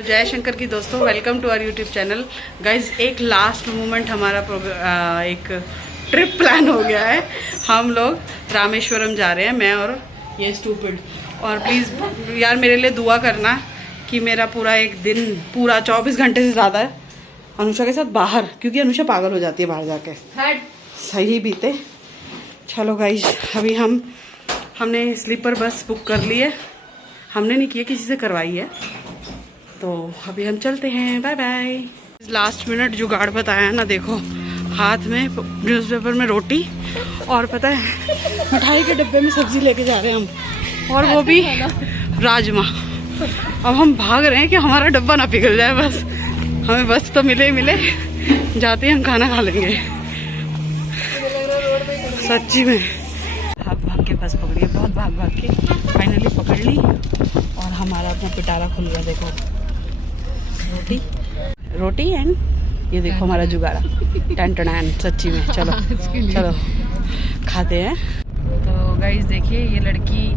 जय शंकर की दोस्तों, welcome to our YouTube channel. Guys एक लास्ट मोमेंट हमारा एक ट्रिप प्लान हो गया है। हम लोग रामेश्वरम जा रहे हैं, मैं और ये स्टूपिड। और प्लीज़ यार मेरे लिए दुआ करना कि मेरा पूरा एक दिन पूरा 24 घंटे से ज़्यादा अनुषा के साथ बाहर, क्योंकि अनुषा पागल हो जाती है बाहर जाके, सही बीते। चलो गाइज अभी हमने स्लीपर बस बुक कर ली है। हमने नहीं किया, किसी से करवाई है। तो अभी हम चलते हैं, बाय बाय। लास्ट मिनट जुगाड़ बताया ना, देखो हाथ में न्यूज़पेपर में रोटी और पता है मिठाई के डब्बे में सब्जी लेके जा रहे हैं हम, और वो भी राजमा। अब हम भाग रहे हैं कि हमारा डब्बा ना पिघल जाए, बस हमें बस तो मिले जाते हैं हम खाना खा लेंगे। सच्ची में भाग के बस पकड़ी है, बहुत भाग के फाइनली पकड़ ली। और हमारा अपना पिटारा खुल गया, देखो रोटी एंड ये देखो हमारा जुगाड़ा टन टन। सच्ची में चलो खाते हैं। तो गाइस देखिए ये लड़की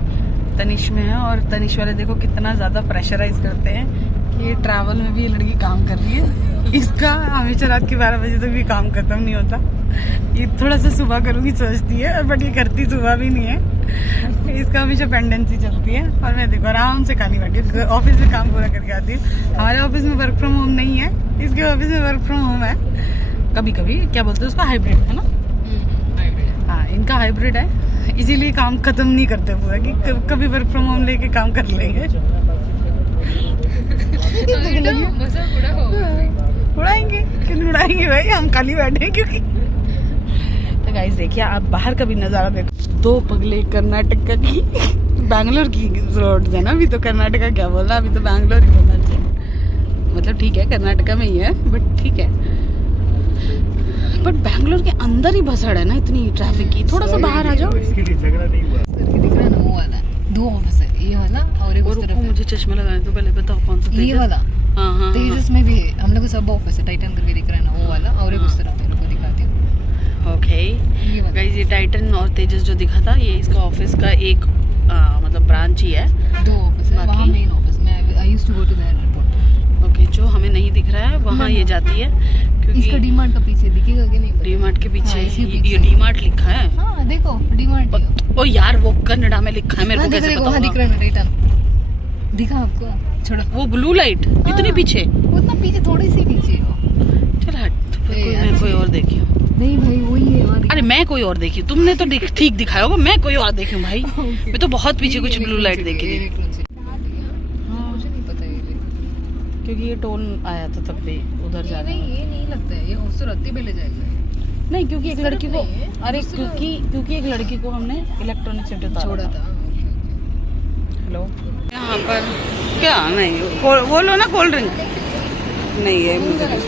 तनिष में है, और तनिष वाले देखो कितना ज़्यादा प्रेशराइज करते हैं कि ये ट्रैवल में भी ये लड़की काम कर रही है। इसका हमेशा रात के 12 बजे तक भी काम खत्म नहीं होता। ये थोड़ा सा सुबह करूँगी सोचती है, बट ये करती सुबह भी नहीं है। इसका हमेशा पेंडेंसी चलती है। और मैं देखो आराम से खाली बैठी ऑफिस में काम पूरा करके आती हूँ। हमारे ऑफिस में वर्क फ्रॉम होम नहीं है, इसके ऑफिस में वर्क फ्रॉम होम है। कभी कभी क्या बोलते हैं उसका, हाइब्रिड है ना। हाँ इनका हाइब्रिड है, इसीलिए काम खत्म नहीं करते पूरा, कि कभी वर्क फ्रॉम होम लेके काम कर लेंगे। उड़ाएंगे क्यों नहीं उड़ाएंगे भाई, हम खाली बैठे हैं क्योंकि। तो गाइस देखिए आप बाहर का भी नज़ारा देखो। दो पगले कर्नाटक की बैंगलोर की रोड है ना, अभी तो कर्नाटका क्या बोलना, अभी तो बैंगलोर ही बोलना चाहिए। मतलब ठीक है कर्नाटका में ही है, बट ठीक है। बट बैंगलोर के अंदर ही भसड़ है ना इतनी ट्रैफिक की। थोड़ा सा बाहर आ जाओ। दो ऑफिस है, ये वाला और एक उस तरफ है। मुझे चश्मा लगाने तो पहले बताओ कौन सा ये वाला। हाँ तेजस में भी है, हम लोग सब ऑफिस है, टाइटन करके दिख रहा है ना वो वाला, और एक उस तरफ है, रुको दिखाती हूँ। ओके गाइस ये टाइटन और तेजस जो दिखा था, ये इसका ऑफिस का एक मतलब ब्रांच ही है। दो ऑफिस है, वहाँ मेन ऑफिस में I used to go to their airport. Okay जो हमें नहीं दिख रहा है वहाँ ये जाती है, क्योंकि इसका डीमार्ट का पीछे दिखेगा कि नहीं? डीमार्ट के पीछे ये डीमार्ट लिखा है। हाँ देखो डीमार्ट। ओ यार वो कन्नड़ा में लिखा है, मेरे को कैसे पता? वहाँ दिख रहा है टाइटन, दिखा आपको? छोड़ो वो ब्लू लाइट इतनी पीछे, उतना पीछे, थोड़ी सी पीछे हो। चल हट, मैं कोई और देखी हूँ। नहीं भाई वही है। अरे मैं कोई और देखी, तुमने तो ठीक दिखाया होगा, मैं कोई और देखी हूँ भाई। मैं तो बहुत पीछे कुछ ब्लू लाइट देखी थी, मुझे नहीं पता ये, क्योंकि ये टोन आया था तब भी उधर जा रहा है। नहीं ये नहीं लगता है, ये खूबसूरती पे ले जाएगा। नहीं क्योंकि एक लड़की को, अरे क्योंकि एक लड़की को हमने इलेक्ट्रॉनिक से छोड़ा था। हेलो यहाँ पर क्या नहीं वो लो ना कोल्ड ड्रिंक नहीं है मुझे कुछ।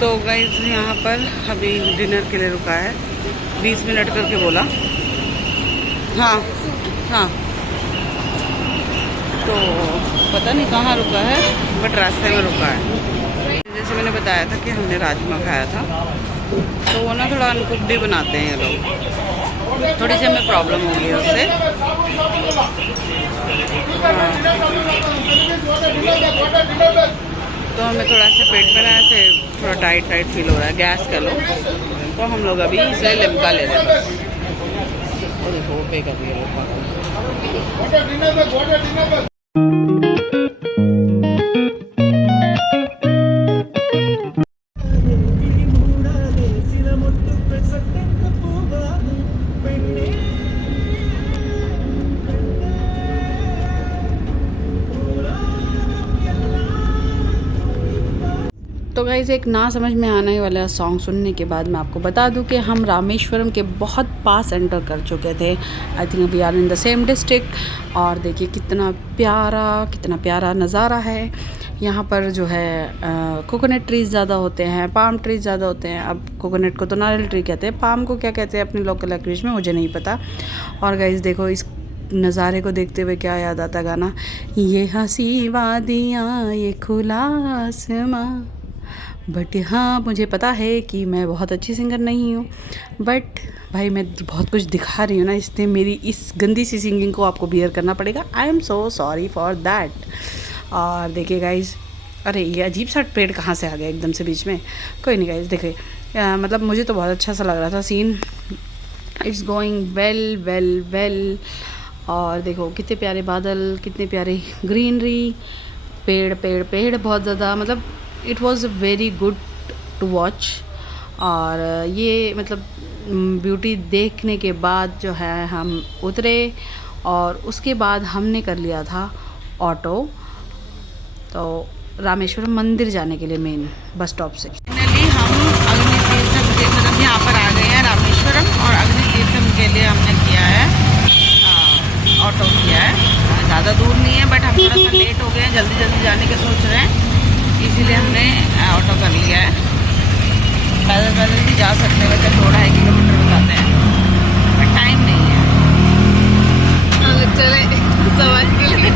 तो गाइस यहाँ पर अभी डिनर के लिए रुका है, 20 मिनट करके बोला। हाँ तो पता नहीं कहाँ रुका है, बट रास्ते में रुका है। जैसे मैंने बताया था कि हमने राजमा खाया था, तो वो ना थोड़ा अनकुक्ड ही बनाते हैं ये लोग, थोड़ी सी हमें प्रॉब्लम हो गई है उससे। तो हमें थोड़ा सा पेट में ना ऐसे थोड़ा टाइट फील हो रहा है, गैस का लो। तो हम लोग अभी इसे लिमका ले रहे हैं। और देखो पे कर रही है। तो गाइज़ एक ना समझ में आने वाला सॉन्ग सुनने के बाद मैं आपको बता दूं कि हम रामेश्वरम के बहुत पास एंटर कर चुके थे। I think we are in the same district. और देखिए कितना प्यारा नज़ारा है। यहाँ पर जो है कोकोनट ट्रीज़ ज़्यादा होते हैं, पाम ट्रीज़ ज़्यादा होते हैं। अब कोकोनट को तो नारियल ट्री कहते हैं, पाम को क्या कहते हैं अपने लोकल लैंग्वेज में मुझे नहीं पता। और गाइज़ देखो इस नज़ारे को देखते हुए क्या याद आता गाना, ये हंसी वादियाँ ये खुला आसमां। बट हाँ मुझे पता है कि मैं बहुत अच्छी सिंगर नहीं हूँ, बट भाई मैं बहुत कुछ दिखा रही हूँ ना, इसलिए मेरी इस गंदी सी सिंगिंग को आपको बियर करना पड़ेगा। I am so sorry for that. और देखिए गाइज, अरे ये अजीब सा पेड़ कहाँ से आ गया एकदम से बीच में। कोई नहीं गाइज, देखिए मतलब मुझे तो बहुत अच्छा सा लग रहा था scene. It's going well well well. और देखो कितने प्यारे बादल, कितने प्यारे ग्रीनरी, पेड़ पेड़ पेड़ बहुत ज़्यादा, मतलब it was very good to watch. और ये मतलब ब्यूटी देखने के बाद जो है हम उतरे और उसके बाद हमने कर लिया था ऑटो, तो रामेश्वरम मंदिर जाने के लिए मेन बस स्टॉप से। फाइनली हम अग्नि तीर्थम के मतलब यहाँ पर आ गए हैं रामेश्वरम, और अग्नि तीर्थम के लिए हमने किया है ऑटो किया है। ज़्यादा दूर नहीं है बट हम थोड़ा सा लेट हो गए हैं, जल्दी जल्दी जाने का सोच रहे हैं, इसीलिए हमने ऑटो कर लिया है। पैदल पैदल भी जा सकते हैं, वैसे 2-2.5 किलोमीटर बताते हैं बट टाइम नहीं है। चले सवाल के लिए।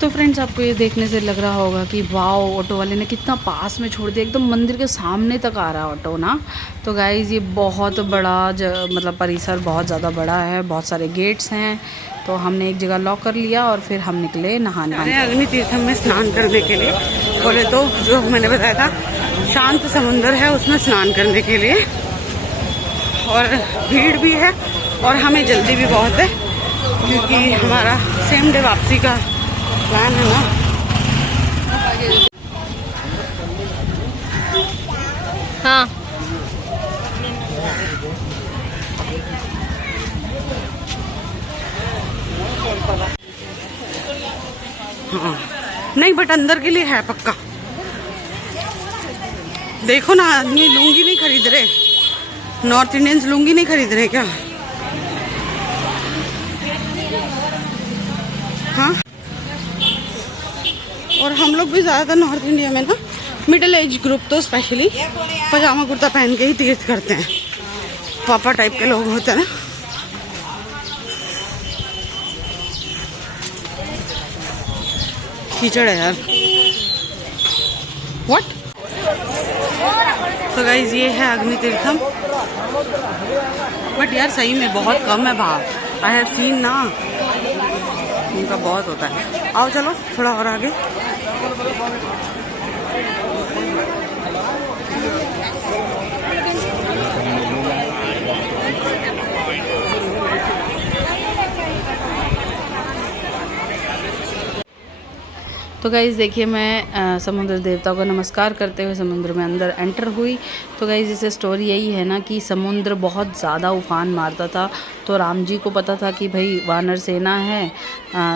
तो फ्रेंड्स, आपको ये देखने से लग रहा होगा कि वाओ, ऑटो वाले ने कितना पास में छोड़ दिया, एकदम मंदिर के सामने तक आ रहा है ऑटो ना। तो गाइज़ ये बहुत बड़ा मतलब परिसर बहुत ज़्यादा बड़ा है, बहुत सारे गेट्स हैं। तो हमने एक जगह लॉक कर लिया और फिर हम निकले नहाने। अग्नि तीर्थम में स्नान करने के लिए, बोले तो जो मैंने बताया था शांत समुंदर है उसमें स्नान करने के लिए, और भीड़ भी है और हमें जल्दी भी बहुत है क्योंकि हमारा सेम डे वापसी का प्लान है ना। हाँ हाँ नहीं, बट अंदर के लिए है पक्का। देखो ना, आदमी लुंगी नहीं खरीद रहे, नॉर्थ इंडियंस लुंगी नहीं खरीद रहे क्या? हाँ, और हम लोग भी ज़्यादातर नॉर्थ इंडिया में ना मिडिल एज ग्रुप तो स्पेशली पजामा कुर्ता पहन के ही तीर्थ करते हैं। पापा टाइप के लोग होते हैं ना। कीचड़ है यार, व्हाट। तो गाइज ये है अग्नि तीर्थम, बट यार सही में बहुत कम है भाव। आई हैव सीन ना, उनका बहुत होता है। आओ चलो थोड़ा और आगे। तो गाइज़ देखिए, मैं समुद्र देवता को नमस्कार करते हुए समुद्र में अंदर एंटर हुई। तो गाइज़ इससे स्टोरी यही है ना कि समुद्र बहुत ज़्यादा उफान मारता था, तो राम जी को पता था कि भाई वानर सेना है,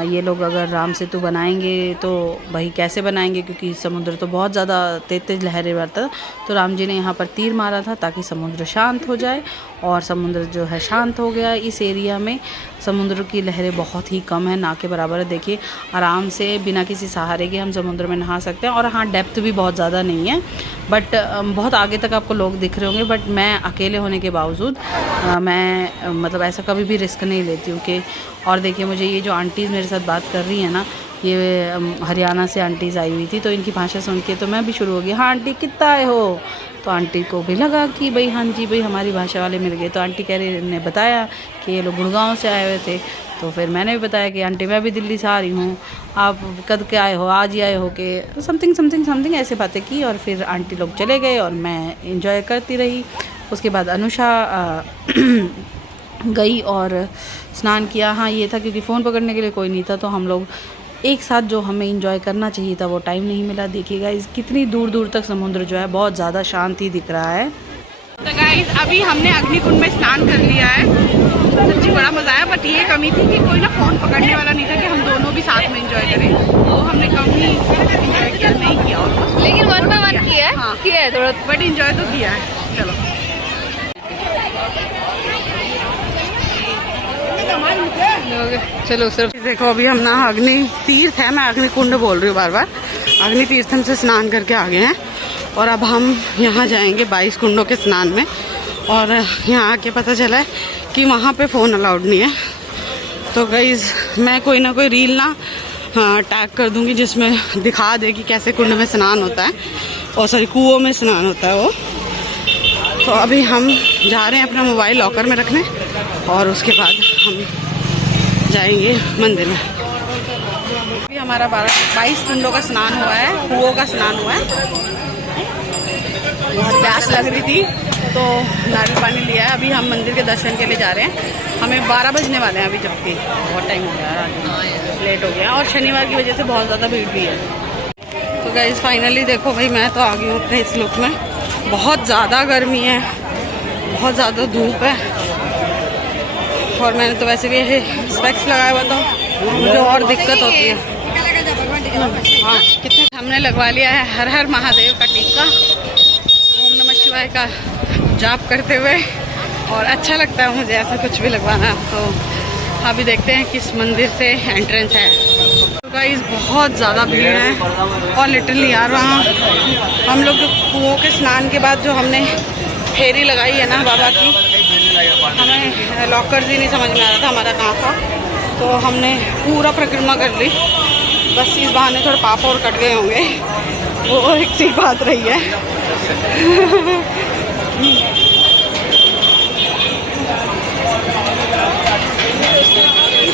ये लोग अगर राम सेतु बनाएंगे तो भाई कैसे बनाएंगे, क्योंकि समुद्र तो बहुत ज़्यादा तेज लहरें मारता था। तो राम जी ने यहाँ पर तीर मारा था ताकि समुद्र शांत हो जाए, और समुद्र जो है शांत हो गया। इस एरिया में समुद्र की लहरें बहुत ही कम है, ना के बराबर है। देखिए आराम से बिना किसी सहारे के हम समुद्र में नहा सकते हैं। और हाँ, डेप्थ भी बहुत ज़्यादा नहीं है, बट बहुत आगे तक आपको लोग दिख रहे होंगे। बट मैं अकेले होने के बावजूद मैं मतलब ऐसा कभी भी रिस्क नहीं लेती हूँ कि। और देखिए मुझे ये जो आंटीज़ मेरे साथ बात कर रही हैं ना, ये हरियाणा से आंटीज़ आई हुई थी, तो इनकी भाषा सुन के तो मैं भी शुरू हो गई, हाँ आंटी कितना आए हो। तो आंटी को भी लगा कि भाई हाँ जी भाई हमारी भाषा वाले मिल गए। तो आंटी कह रही ने बताया कि ये लोग गुड़गांव से आए हुए थे। तो फिर मैंने भी बताया कि आंटी मैं भी दिल्ली से आ रही हूँ, आप कद के आए हो, आज ही आए हो के समथिंग ऐसे बातें की। और फिर आंटी लोग चले गए और मैं इंजॉय करती रही। उसके बाद अनुषा गई और स्नान किया। हाँ ये था क्योंकि फ़ोन पकड़ने के लिए कोई नहीं था, तो हम लोग एक साथ जो हमें इंजॉय करना चाहिए था वो टाइम नहीं मिला। देखिए गाइस कितनी दूर दूर तक समुद्र जो है बहुत ज़्यादा शांत ही दिख रहा है। तो गाइस अभी हमने अग्निकुंड में स्नान कर लिया है, सच्ची बड़ा मज़ा आया। बट ये कमी थी कि कोई ना फ़ोन पकड़ने वाला नहीं था कि हम दोनों भी साथ में इंजॉय करें, वो हमने कम ही इंजॉय किया, नहीं किया ऑलमोस्ट, लेकिन 1 by 1 किया है। हाँ किया है थोड़ा, बट इंजॉय तो किया है। चलो चलो सिर्फ देखो अभी हम ना अग्नि तीर्थ है, मैं अग्नि कुंड बोल रही हूँ बार बार, अग्नि तीर्थम से स्नान करके आ गए हैं। और अब हम यहाँ जाएंगे 22 कुंडों के स्नान में। और यहाँ आके पता चला है कि वहाँ पे फ़ोन अलाउड नहीं है। तो गाइस मैं कोई ना कोई रील ना टैग कर दूँगी जिसमें दिखा दे कि कैसे कुंड में स्नान होता है, और सॉरी कुओं में स्नान होता है वो। तो अभी हम जा रहे हैं अपना मोबाइल लॉकर में रखने और उसके बाद हम जाएंगे मंदिर में। अभी हमारा 22 कुंडों का स्नान हुआ है, कुओं का स्नान हुआ है। प्यास लग रही थी तो नारियल पानी लिया है। अभी हम मंदिर के दर्शन के लिए जा रहे हैं। हमें 12 बजने वाले हैं अभी, जबकि बहुत टाइम हो गया है, लेट हो गया और शनिवार की वजह से बहुत ज़्यादा भीड़ भी है। तो गाइस फाइनली देखो भाई, मैं तो आ गई हूँ अपने इस लुक में। बहुत ज़्यादा गर्मी है, बहुत ज़्यादा धूप है और मैंने तो वैसे भी ये स्पेक्स लगाया हुआ था, मुझे और दिक्कत होती है। हाँ, कितने हमने लगवा लिया है हर हर महादेव का टीका, ओम नमः शिवाय का जाप करते हुए, और अच्छा लगता है मुझे ऐसा कुछ भी लगवाना। तो अभी देखते हैं किस मंदिर से एंट्रेंस है। तो गाइस बहुत ज़्यादा भीड़ है और लिटरली यार वहाँ हम लोग जो कुओं के स्नान के बाद जो हमने फेरी लगाई है ना बाबा की, हमें लॉकर्स ही नहीं समझ में आ रहा था हमारा कहाँ था। तो हमने पूरा परिक्रमा कर ली, बस इस बहाने थोड़े पाप और कट गए होंगे, वो एक सी बात रही है।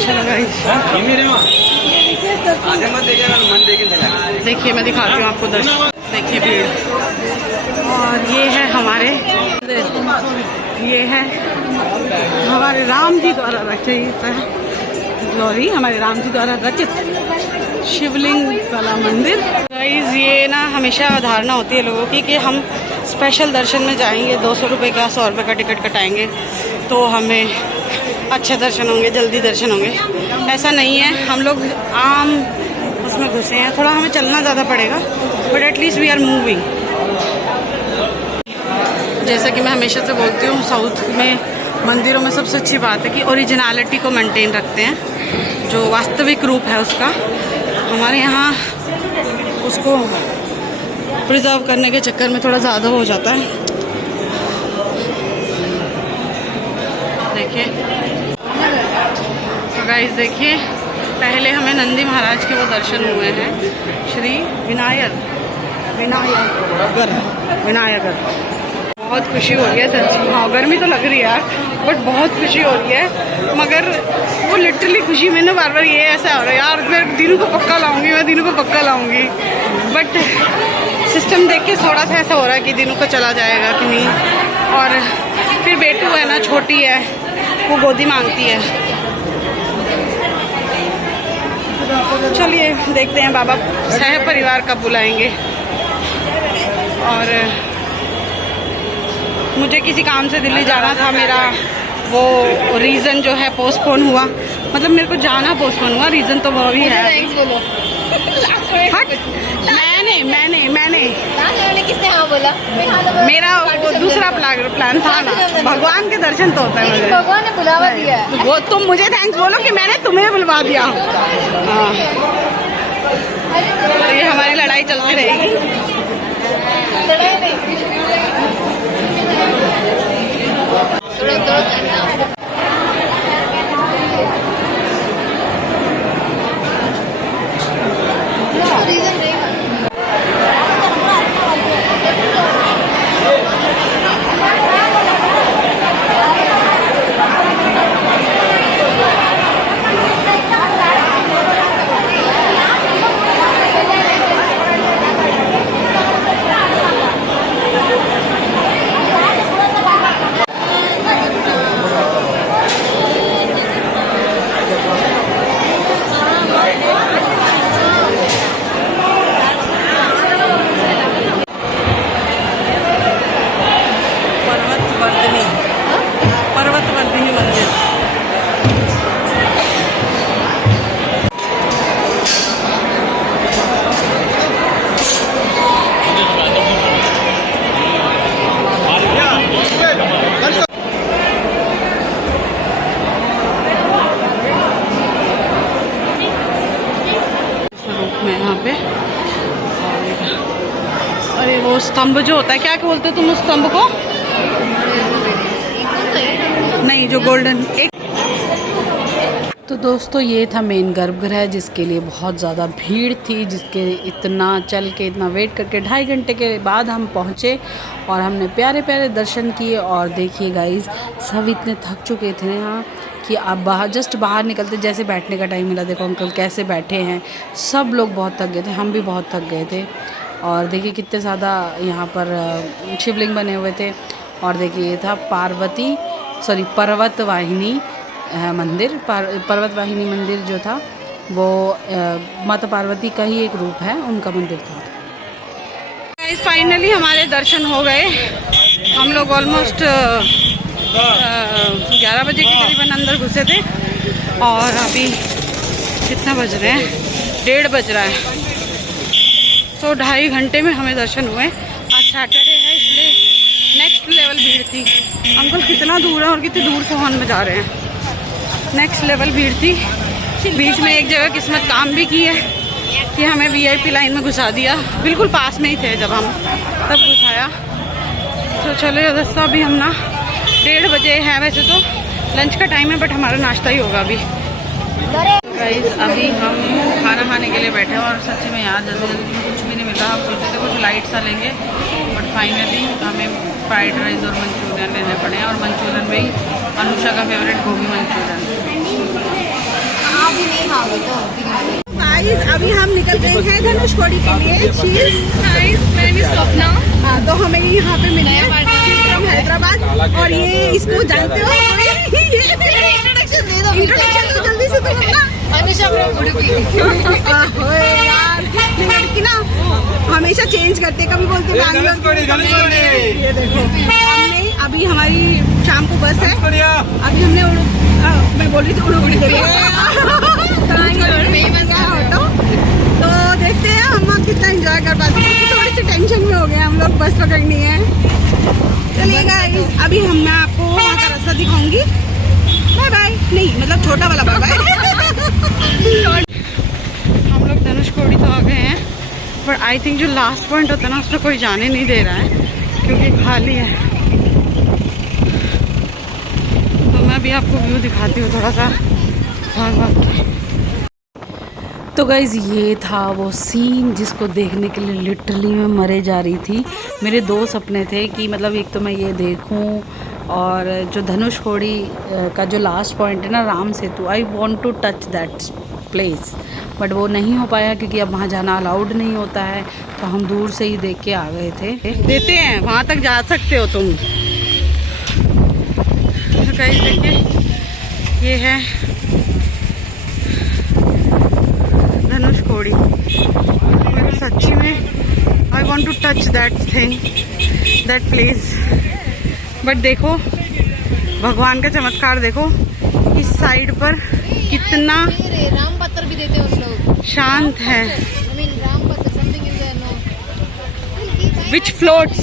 चलो गाइस देखिए, मैं दिखाती हूँ आपको दर्शन। देखिए भीड़, और ये है हमारे, ये है हमारे राम जी द्वारा रचित, ग्लोरी हमारे राम जी द्वारा रचित शिवलिंग वाला मंदिर। गाइस ये ना हमेशा धारणा होती है लोगों की कि हम स्पेशल दर्शन में जाएंगे, 200 रुपये का 100 रुपये का टिकट कटाएंगे तो हमें अच्छे दर्शन होंगे, जल्दी दर्शन होंगे। ऐसा नहीं है, हम लोग आम उसमें घुसे हैं, थोड़ा हमें चलना ज़्यादा पड़ेगा, but at least we are moving. जैसा कि मैं हमेशा से बोलती हूँ, साउथ में मंदिरों में सबसे अच्छी बात है कि ओरिजिनलिटी को मेंटेन रखते हैं, जो वास्तविक रूप है उसका। हमारे यहाँ उसको प्रिजर्व करने के चक्कर में थोड़ा ज़्यादा हो जाता है। देखिए तो गाइस, देखिए पहले हमें नंदी महाराज के वो दर्शन हुए हैं, श्री विनायक विनायकर। बहुत खुशी हो रही है सच में। हाँ, गर्मी तो लग रही है यार, बट बहुत खुशी हो रही है। मगर वो लिटरली खुशी में ना बार बार ये ऐसा हो रहा है यार, मैं दिनों को पक्का लाऊंगी, मैं दिनों को पक्का लाऊंगी, बट सिस्टम देख के थोड़ा सा ऐसा हो रहा है कि दिनों को चला जाएगा कि नहीं। और फिर बेटू है ना, छोटी है, वो गोदी मांगती है। चलिए देखते हैं बाबा सह परिवार कब बुलाएंगे। और मुझे किसी काम से दिल्ली जाना था, मेरा वो रीज़न जो है पोस्टपोन हुआ, मतलब मेरे को जाना पोस्टपोन हुआ, रीज़न तो वो भी है। मैंने किसने हाँ बोला? मेरा वो दूसरा प्लान था ना, भगवान के दर्शन तो होता है मुझे, भगवान ने बुलावा दिया है। वो तुम मुझे थैंक्स बोलो कि मैंने तुम्हें बुलवा दिया। हाँ, तो ये हमारी लड़ाई चलती रहेगी। अरे वो स्तंभ जो होता है, क्या बोलते हो तुम उस स्तंभ को? नहीं, जो गोल्डन, एक तो दोस्तों ये था मेन गर्भगृह, जिसके लिए बहुत ज़्यादा भीड़ थी, जिसके इतना चल के इतना वेट करके 2.5 घंटे के बाद हम पहुँचे और हमने प्यारे प्यारे दर्शन किए। और देखिए गाइस, सब इतने थक चुके थे यहाँ कि अब बाहर निकलते जैसे बैठने का टाइम मिला, देखो अंकल कैसे बैठे हैं। सब लोग बहुत थक गए थे, हम भी बहुत थक गए थे। और देखिए कितने ज़्यादा यहाँ पर शिवलिंग बने हुए थे। और देखिए ये था पर्वत वाहिनी मंदिर। पर्वत वाहिनी मंदिर जो था वो माता पार्वती का ही एक रूप है, उनका मंदिर था। फाइनली हमारे दर्शन हो गए। हम लोग ऑलमोस्ट 11 बजे के करीबन अंदर घुसे थे और अभी कितना बज रहे हैं, 1:30 बज रहा है। तो 2.5 घंटे में हमें दर्शन हुए। आज सैटरडे है इसलिए नेक्स्ट लेवल भीड़ थी। अंकल कितना दूर है और कितनी दूर से हॉर्न बजा रहे हैं। नेक्स्ट लेवल भीड़ थी। बीच में एक जगह किस्मत काम भी की है कि हमें VIP लाइन में घुसा दिया। बिल्कुल पास में ही थे जब हम तब घुसाया। तो चलो दोस्तों, अभी हम ना 1:30 बजे है, वैसे तो लंच का टाइम है बट हमारा नाश्ता ही होगा अभी। तो गाइस अभी हम खाना खाने के लिए बैठे हैं और सच्ची में यार जल्दी जल्दी में कुछ भी नहीं मिल रहा। हम सोचे थे कुछ लाइट सा लेंगे बट फाइनली हमें फ्राइड राइस और मंचूरियन लेने पड़े हैं। और मंचूरियन में ही अनुषा का फेवरेट गोभी मंचूरियन। अभी हम निकल गए हैं धनुषकोडी के लिए। हाँ, तो हमें यहाँ पे मिले हैदराबाद। और ये इसको जानते हो, इंट्रोडक्शन दो जल्दी से तुम अपना। अनुषा उडुपी। यार ये लड़की ना हमेशा चेंज करते, कभी बोलते बैंगलोर। ये देखो, हमने अभी हमारी शाम को बस है, अभी हमने मैं बोल रही थी उडुपी के लिए तो देखते हैं हम कितना एंजॉय कर पाते हैं। थोड़ी सी टेंशन में हो गए हम लोग, बस पकड़नी है। चलिए गाइस, अभी मैं आपको वहाँ का रास्ता दिखाऊंगी। बाय बाय, नहीं मतलब छोटा वाला बाय बाय। हम लोग धनुषकोडी तो आ गए हैं पर आई थिंक जो लास्ट पॉइंट होता है ना, उसमें कोई जाने नहीं दे रहा है क्योंकि खाली है। तो मैं भी आपको व्यू दिखाती हूँ थोड़ा सा भाग के। तो गाइज़ ये था वो सीन जिसको देखने के लिए लिटरली मैं मरे जा रही थी। मेरे 2 सपने थे कि मतलब एक तो मैं ये देखूं और जो धनुषकोडी का जो लास्ट पॉइंट है ना, Ram Setu, I want to touch that place but वो नहीं हो पाया क्योंकि अब वहाँ जाना अलाउड नहीं होता है। तो हम दूर से ही देख के आ गए थे। देते हैं, वहाँ तक जा सकते हो तुम। तो गाइस देखिए ये है धनुषकोडी। मेरे सच्ची में I want to touch that thing, that place. But देखो भगवान का चमत्कार, देखो इस साइड पर कितना राम पत्थर भी देते हैं उन लोग, शांत है। राम पत्थर something is there no which floats.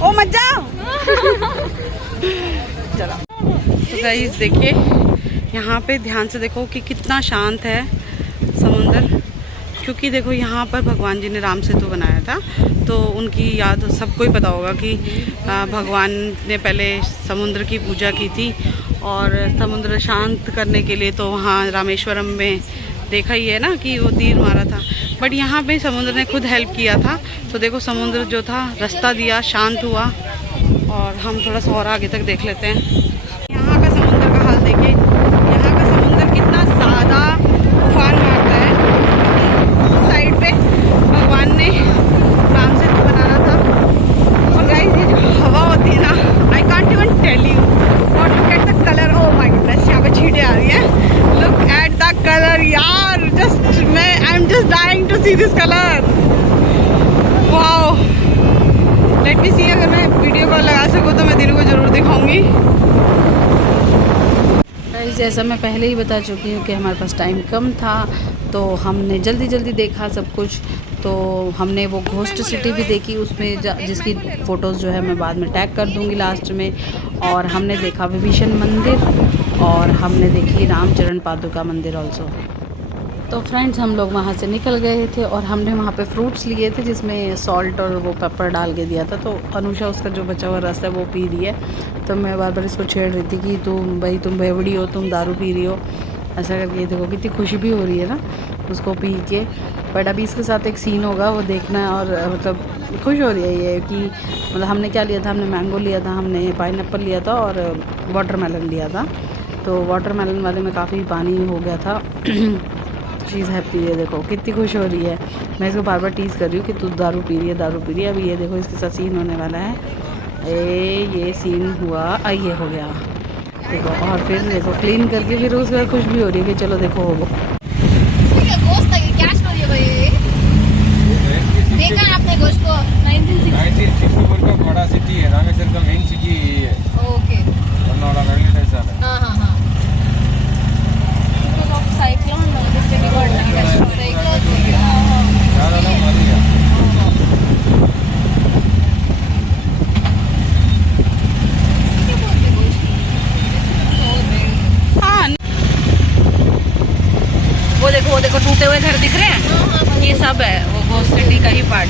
ओ मत जाओ। चलो तो गाइस देखिए यहाँ पे ध्यान से देखो कि कितना शांत है समुंदर। क्योंकि देखो यहाँ पर भगवान जी ने राम सेतु बनाया था, तो उनकी याद सबको ही पता होगा कि भगवान ने पहले समुद्र की पूजा की थी और समुद्र शांत करने के लिए तो वहाँ रामेश्वरम में देखा ही है ना कि वो तीर मारा था। बट यहाँ पे समुद्र ने खुद हेल्प किया था। तो देखो समुद्र जो था रास्ता दिया, शांत हुआ। और हम थोड़ा सा और आगे तक देख लेते हैं। यहाँ का समुद्र का हाल देखिए, यहाँ का समुद्र कितना ज़्यादा उफान मारता है। उस साइड पे भगवान ने राम सेतु बनाना था। और गाइस ये जो हवा होती है ना, I can't even tell you. और look at the colour, oh my goodness, यहाँ पे छींटे आ रही हैं। लुक एट द कलर यार, I am just dying to see this colour. Wow, let me see, अगर मैं वीडियो कॉल लगा सकूँ तो मैं दिल को ज़रूर दिखाऊंगी। जैसा मैं पहले ही बता चुकी हूँ कि हमारे पास टाइम कम था, तो हमने जल्दी जल्दी देखा सब कुछ। तो हमने वो घोस्ट सिटी भी देखी, उसमें जिसकी फ़ोटोज़ जो है मैं बाद में टैग कर दूँगी लास्ट में। और हमने देखा विभीषण मंदिर और हमने देखी रामचरण पादुका मंदिर ऑल्सो। तो फ्रेंड्स हम लोग वहाँ से निकल गए थे और हमने वहाँ पे फ्रूट्स लिए थे जिसमें सॉल्ट और वो पेपर डाल के दिया था। तो अनुषा उसका जो बचा हुआ रस है वो पी रही है। तो मैं बार बार इसको छेड़ रही थी कि तुम बेवड़ी हो, तुम दारू पी रही हो, ऐसा करके। देखो कितनी खुशी भी हो रही है ना उसको पी के। बट अभी इसके साथ एक सीन होगा वो देखना है। और मतलब खुश हो रही है ये कि मतलब हमने क्या लिया था, हमने मैंगो लिया था, हमने पाइनएप्पल लिया था और वाटरमेलन लिया था। तो वाटरमेलन वाले में काफ़ी पानी हो गया था। चीज़ हैप्पी है, देखो कितनी खुश हो रही है। मैं इसको बार बार टीज़ कर रही हूँ कि तू दारू पी रही है, दारू पी रही है। अभी ये देखो इसके साथ सीन होने वाला है। ये सीन हुआ, ये हो गया देखो। और फिर देखो क्लीन करके फिर उसके बाद खुश भी हो रही है कि चलो देखो हो गया। देखा आपने गोश्त को? 1964 का बड़ा सिटी है, रामेश्वर का मेन सिटी है। ओके। हाँ हाँ हाँ। साइक्लोन वो देखो टूटे हुए घर दिख रहे हैं। ये सब है वो घोस्ट सिटी का ही पार्ट।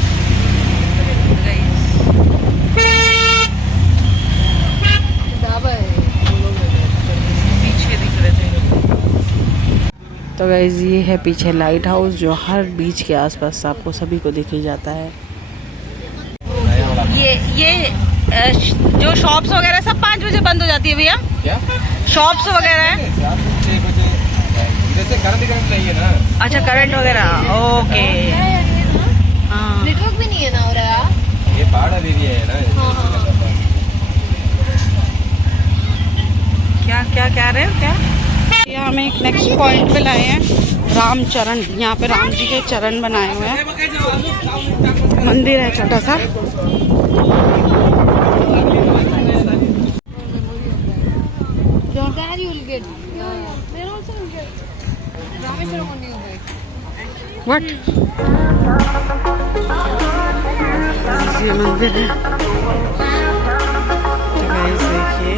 पीछे दिख रहे थे। तो गाइस ये है पीछे लाइट हाउस जो हर बीच के आसपास आपको सभी को दिख ही जाता है। ये जो शॉप्स वगैरह सब 5 बजे बंद हो जाती है भैया। क्या शॉप्स वगैरह है? जैसे करंट चाहिए ना। अच्छा करंट वगैरह, ओके। हाँ नेटवर्क भी नहीं है ना हो रहा। ये पहाड़ एरिया है ना। क्या क्या कह रहे हो? क्या ये हमें एक नेक्स्ट पॉइंट पे लाए हैं, रामचरण। यहाँ पे राम जी के चरण बनाए हुए हैं। मंदिर है छोटा सा। व्हाट? ये मंदिर है। तो गाइस देखिए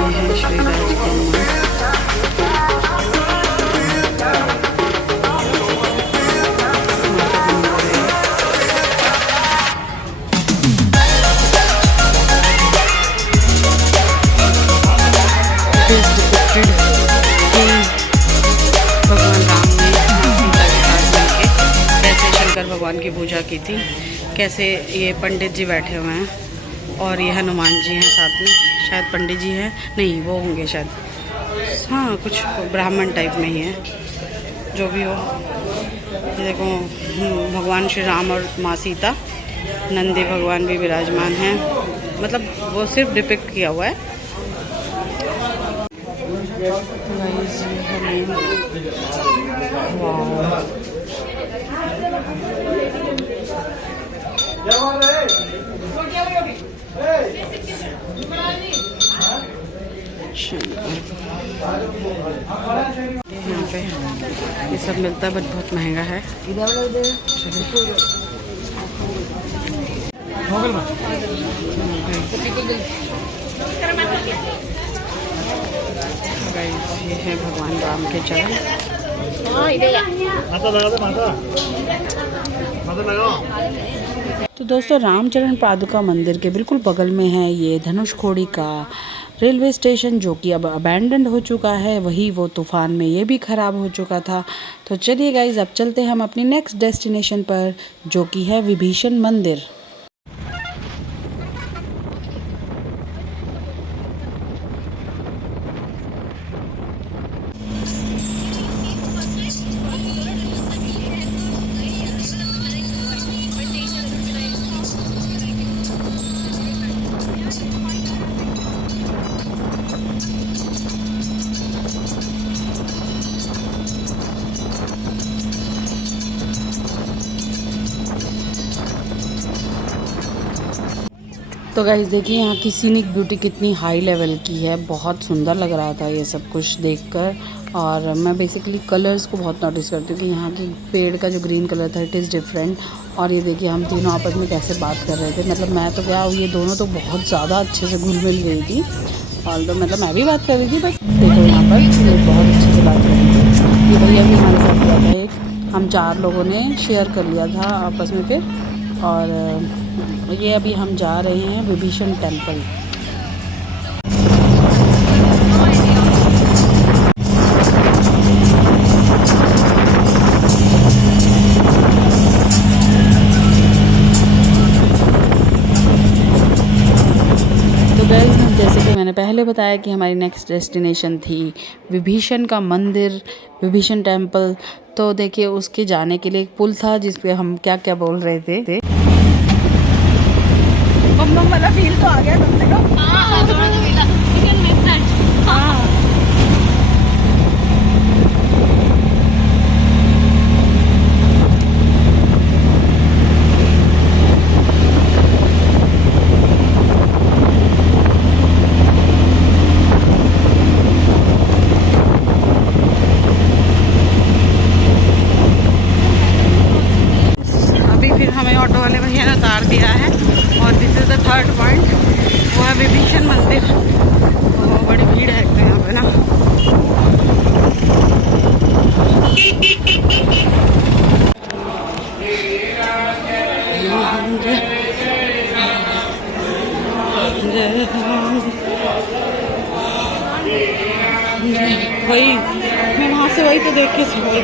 ये है श्री राज के मंदिर। भगवान राम ने सीता के साथ मिलके कैसे शंकर भगवान की पूजा की थी, कैसे ये पंडित जी बैठे हुए हैं और ये हनुमान जी हैं साथ में। शायद पंडित जी हैं, नहीं वो होंगे शायद, हाँ कुछ ब्राह्मण टाइप में ही है, जो भी हो। ये देखो भगवान श्री राम और माँ सीता, नंदी भगवान भी विराजमान हैं। मतलब वो सिर्फ डिपिक्ट किया हुआ है। यहाँ पे ये सब मिलता है बट बहुत महंगा है। ये है भगवान राम के चरण। तो दोस्तों रामचरण पादुका मंदिर के बिल्कुल बगल में है ये धनुषकोडी का रेलवे स्टेशन, जो कि अब अबैंडन्ड हो चुका है। वही वो तूफान में ये भी ख़राब हो चुका था। तो चलिए गाइज अब चलते हैं हम अपनी नेक्स्ट डेस्टिनेशन पर, जो कि है विभीषण मंदिर। तो गाइस देखिए यहाँ की सीनिक ब्यूटी कितनी हाई लेवल की है। बहुत सुंदर लग रहा था ये सब कुछ देखकर। और मैं बेसिकली कलर्स को बहुत नोटिस करती हूँ कि यहाँ की पेड़ का जो ग्रीन कलर था इट इज़ डिफरेंट। और ये देखिए हम तीनों आपस में कैसे बात कर रहे थे। मतलब मैं तो क्या, ये दोनों तो बहुत ज़्यादा अच्छे से घुल मिल गई थी। और तो मतलब मैं भी बात कर रही थी, बट देखो यहाँ पर बहुत अच्छे से बात कर रही थी। ये भैया भी हमारे साथ लिया था एक, हम 4 लोगों ने शेयर कर लिया था आपस में फिर। और ये अभी हम जा रहे हैं विभीषण टेम्पल। जैसे कि मैंने पहले बताया कि हमारी नेक्स्ट डेस्टिनेशन थी विभीषण का मंदिर, विभीषण टेम्पल। तो देखिए उसके जाने के लिए एक पुल था जिस पे हम क्या क्या बोल रहे थे। बम बम वाला फील तो आ गया कम से कम। हाँ, थोड़ा तो मिला। You can miss that. हाँ। ऑटो वाले भैया ने उतार दिया है और this is the 3rd point, वो है विभीषण मंदिर। तो बड़ी भीड़ है तो यहाँ पे ना। वही मैं वहाँ से वही तो देख के सोई।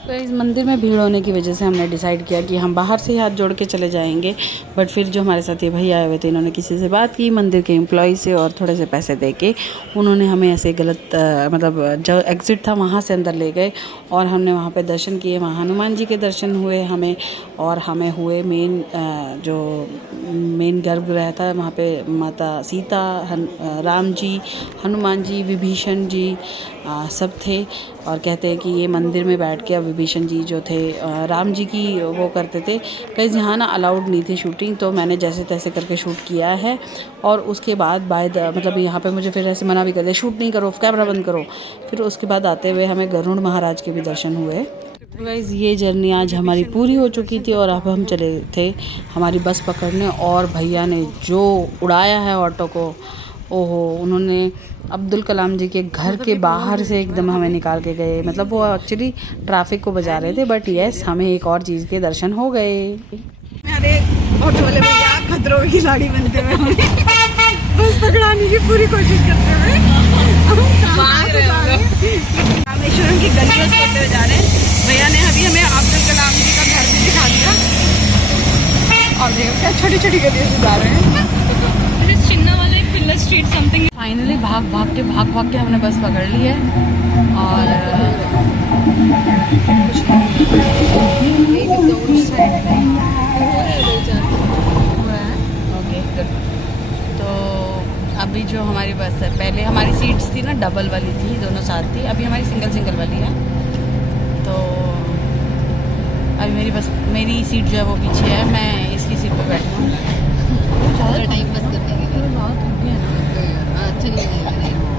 तो इस मंदिर में भीड़ होने की वजह से हमने डिसाइड किया कि हम बाहर से ही हाथ जोड़ के चले जाएंगे। बट फिर जो हमारे साथ ये भैया आए हुए थे, इन्होंने किसी से बात की मंदिर के एम्प्लॉय से और थोड़े से पैसे दे के उन्होंने हमें ऐसे गलत मतलब जो एग्ज़िट था वहाँ से अंदर ले गए और हमने वहाँ पे दर्शन किए। वहाँ हनुमान जी के दर्शन हुए हमें, और हमें हुए जो मेन गर्भगृह था वहाँ पे माता सीता, राम जी, हनुमान जी, विभीषण जी सब थे। और कहते हैं कि ये मंदिर में बैठ के अब विभीषण जी जो थे राम जी की वो करते थे। कहीं यहाँ ना अलाउड नहीं थी शूटिंग, तो मैंने जैसे तैसे करके शूट किया है। और उसके बाद मतलब यहाँ पे मुझे फिर ऐसे मना भी कर दिया, शूट नहीं करो, कैमरा बंद करो। फिर उसके बाद आते हुए हमें गरुड़ महाराज के भी दर्शन हुए। गाइस ये जर्नी आज हमारी पूरी हो चुकी थी और अब हम चले थे हमारी बस पकड़ने। और भैया ने जो उड़ाया है ऑटो को, ओहो, उन्होंने अब्दुल कलाम जी के घर के बाहर से एकदम हमें निकाल के गए। मतलब वो एक्चुअली ट्रैफिक को बचा रहे थे, बट यस हमें एक और चीज़ के दर्शन हो गए। अरे ऑटो वाले भैया खतरों की गाड़ी बनते हुए बस पकड़ाने की पूरी कोशिश करते हुए रामेश्वरम की गलियों से होते हुए जा रहे हैं। भैया ने अभी हमें अब्दुल कलाम जी का घर भी दिखा दिया और देखो छोटी छोटी गलियों से जा रहे हैं। Street something. फाइनली भाग भाग के हमने बस पकड़ ली है। और ओके तो अभी जो हमारी बस है, पहले हमारी सीट्स थी ना डबल वाली थी, दोनों साथ थी। अभी हमारी सिंगल वाली है। तो अभी मेरी सीट जो है वो पीछे है, मैं इसकी सीट पे बैठी हूँ। ज़्यादा टाइम पास करने के लिए अच्छा नहीं।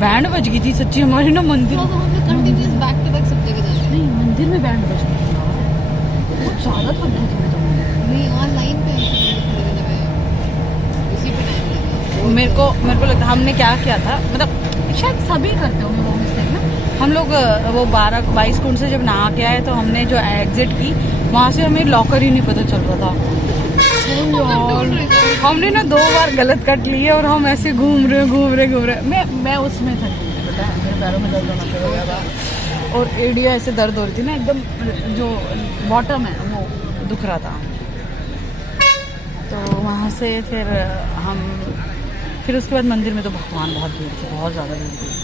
बैंड बज गई थी सच्ची हमारी ना मंदिर। तो हमने कंटिन्यूअस बैक टू बैक सब जगह जाते हैं। नहीं मंदिर में बैंड बज गई थी, बहुत ज़्यादा थक गई थी मैं। नहीं ऑनलाइन पे उसी पे टाइम लगा। मेरे को लगता हमने क्या किया था, मतलब शायद सभी करते होंगे वो मिस्टेक ना। हम लोग वो 22 कुंड से जब नहा के आए तो हमने जो एग्जिट की वहाँ से हमें लॉकर ही नहीं पता चल रहा था। हमने ना 2 बार गलत कट लिए और हम ऐसे घूम रहे। मैं उसमें थक गई, पता है मेरे पैरों में दर्द होना शुरू हो गया था और एडिया ऐसे दर्द हो रही थी ना, एकदम जो बॉटम है वो दुख रहा था। तो वहाँ से फिर उसके बाद मंदिर में तो भगवान बहुत भीड़ थी, बहुत ज़्यादा भीड़ थी।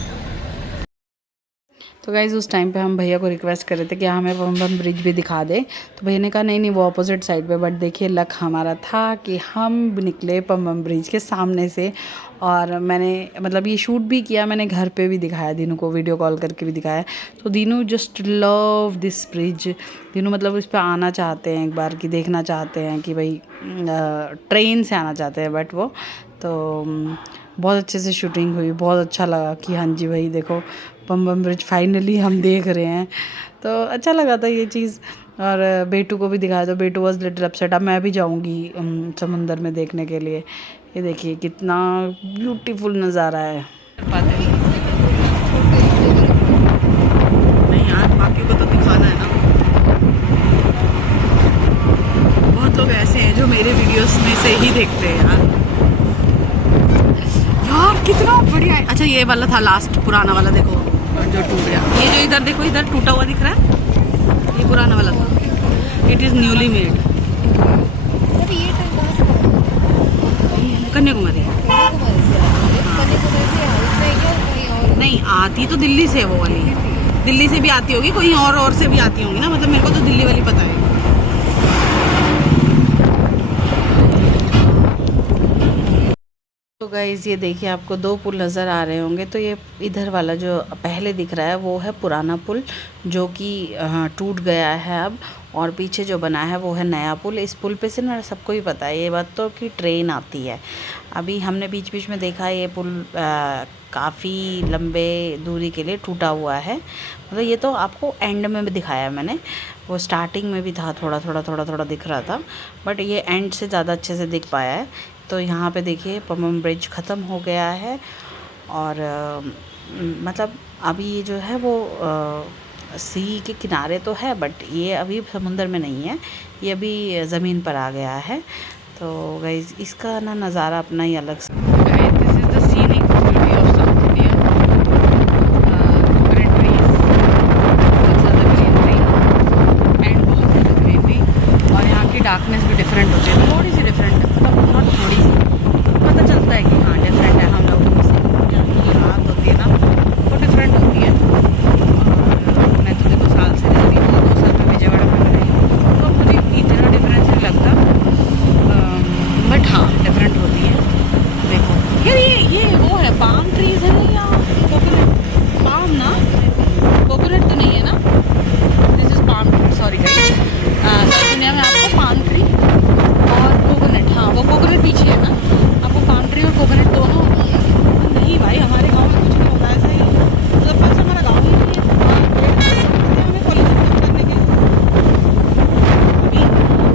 तो गाइज़ उस टाइम पे हम भैया को रिक्वेस्ट कर रहे थे कि हमें पम्बम ब्रिज भी दिखा दे। तो भैया ने कहा नहीं वो अपोजिट साइड पे। बट देखिए लक हमारा था कि हम निकले पम्बम ब्रिज के सामने से। और मैंने मतलब ये शूट भी किया, मैंने घर पे भी दिखाया, दीनू को वीडियो कॉल करके भी दिखाया। तो Dinu just love this bridge. Dinu मतलब इस पर आना चाहते हैं एक बार, कि देखना चाहते हैं कि भाई ट्रेन से आना चाहते हैं। बट वो तो बहुत अच्छे से शूटिंग हुई, बहुत अच्छा लगा कि हाँ जी भाई देखो बम बम ब्रिज फाइनली हम देख रहे हैं, तो अच्छा लगा था ये चीज़। और बेटू को भी दिखाया, तो बेटू वॉज लिटिल अपसेट। अब मैं भी जाऊँगी समुंदर में देखने के लिए। ये देखिए कितना ब्यूटीफुल नज़ारा है। नहीं यार, बाकी को तो दिखाना है ना। बहुत लोग ऐसे हैं जो मेरे वीडियोस में से ही देखते हैं यार। यार कितना बढ़िया है। अच्छा ये वाला था लास्ट पुराना वाला, देखो जो टूट गया। ये जो इधर देखो, इधर टूटा हुआ दिख रहा है, ये पुराना वाला था। It is newly made. Kanyakumari नहीं आती तो दिल्ली से, वो वाली दिल्ली से भी आती होगी, कोई और से भी आती होंगी ना, मतलब मेरे को तो दिल्ली वाली पता है। तो गाइज़ ये देखिए आपको दो पुल नज़र आ रहे होंगे। तो ये इधर वाला जो पहले दिख रहा है वो है पुराना पुल, जो कि टूट गया है अब, और पीछे जो बना है वो है नया पुल। इस पुल पे से ना सबको ही पता है ये बात तो कि ट्रेन आती है। अभी हमने बीच बीच में देखा ये पुल काफ़ी लंबे दूरी के लिए टूटा हुआ है। मतलब ये तो आपको एंड में भी दिखाया मैंने, वो स्टार्टिंग में भी था, थोड़ा थोड़ा दिख रहा था, बट ये एंड से ज़्यादा अच्छे से दिख पाया है। तो यहाँ पे देखिए पम्बम ब्रिज ख़त्म हो गया है, और मतलब अभी ये जो है वो सी के किनारे तो है, बट ये अभी समुंदर में नहीं है, ये अभी ज़मीन पर आ गया है। तो गाइस इसका ना नज़ारा अपना ही अलग सा। This is the scenic beauty of south India. Coconut trees, बहुत ज़्यादा ग्रीनरी एंड बहुत ज़्यादा ग्रीनरी, और यहाँ की डार्कनेस भी डिफरेंट होती है, थोड़ी सी डिफरेंट, मतलब बहुत थोड़ी सी पता चलता है कि हाँ डिफरेंट है। हम लोगों की रात होती है ना वो डिफरेंट होती है। और मैं तो देखो साल से रह रही हूँ, 2 साल में विजयवाड़ा में रही हूँ, तो मुझे इतना डिफरेंस नहीं लगता, बट हाँ डिफरेंट होती है। देखो यार ये वो है पाम ट्रीज है ना, या कोकोनट पाम ना, कोकोनट तो नहीं है ना, this is palm tree. Sorry guys, south India में आपको पाम ट्री और कोकोनट, हाँ वो कोकोनट पीछे है ना, आपको पाम ट्री और कोकोनट दोनों नहीं भाई, हमारे गांव में कुछ नहीं होता ऐसा ही, मतलब फर्स्ट हमारा गांव ही नहीं है, हमें कॉलेज करने के अभी,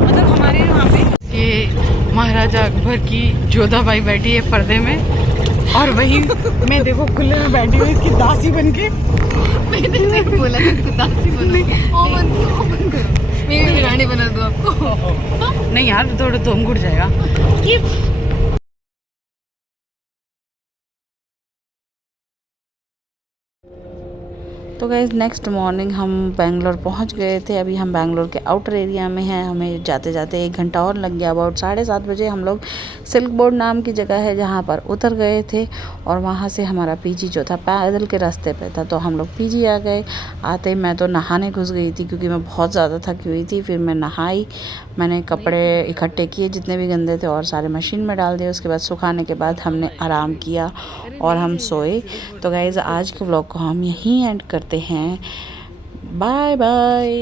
मतलब हमारे यहाँ पे ये महाराजा अकबर की जोधाबाई बैठी है पर्दे में, और वही मैं देखो खुले में बैठी हूँ इसकी दासी बन के। मैंने बोला दासी मैं गाने बना दूँ आपको। नहीं यार थोड़ा दम घुट जाएगा ये। तो गाइज़ नेक्स्ट मॉर्निंग हम बेंगलोर पहुंच गए थे। अभी हम बेंगलोर के आउटर एरिया में हैं, हमें जाते जाते 1 घंटा और लग गया। अबाउट 7:30 बजे हम लोग सिल्क बोर्ड नाम की जगह है जहां पर उतर गए थे, और वहां से हमारा पीजी जो था पैदल के रास्ते पे था, तो हम लोग पीजी आ गए। आते ही मैं तो नहाने घुस गई थी क्योंकि मैं बहुत ज़्यादा थकी हुई थी। फिर मैं नहाई, मैंने कपड़े इकट्ठे किए जितने भी गंदे थे और सारे मशीन में डाल दिए। उसके बाद सुखाने के बाद हमने आराम किया और हम सोए। तो गाइज़ आज के व्लॉग को हम यहीं एंड करते हैं। Bye bye.